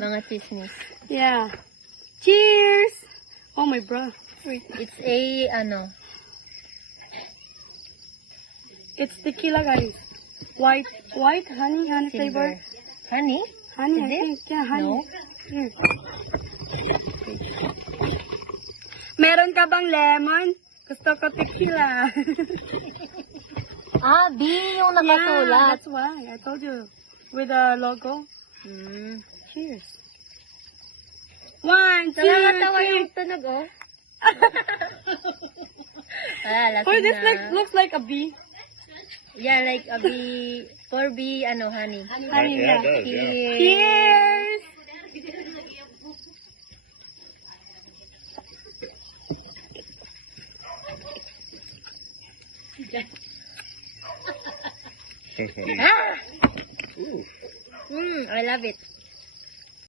Mga chismis. Yeah. Cheers! Oh my bro. Wait. It's a, It's tequila, guys. White honey flavor. silver. Honey? Honey, Is I it? think. Yeah, honey. No? Here. Meron ka bang lemon? Gusto ko tequila. Ah, B yung Yeah, nakasulat. that's why. I told you. With the logo. Hmm. Cheers. 1, 2, Nakakatawa 3. yung tunog, oh. Lasing Oh, this na. looks like a bee. Yeah, like a B, for B, honey. Honey, Yeah, yeah. it does, yeah. Cheers! Ah! Ooh. I love it.